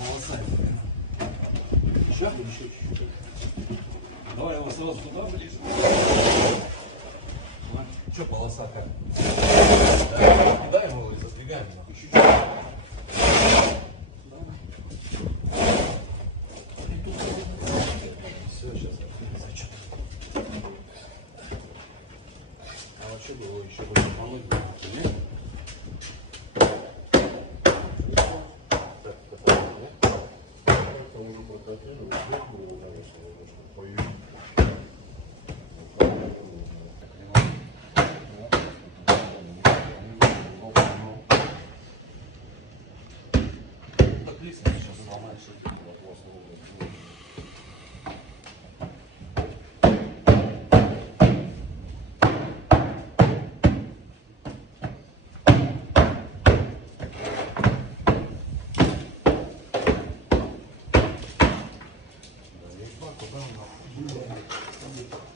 полоса. Еще? Еще чуть-чуть. Давай его сразу туда ближе. Че полоса как? Кидаем его и задвигаем. Чуть-чуть. Все, сейчас зачем? А вообще было еще больше помыть. Лестницу сейчас сломаешь. Да,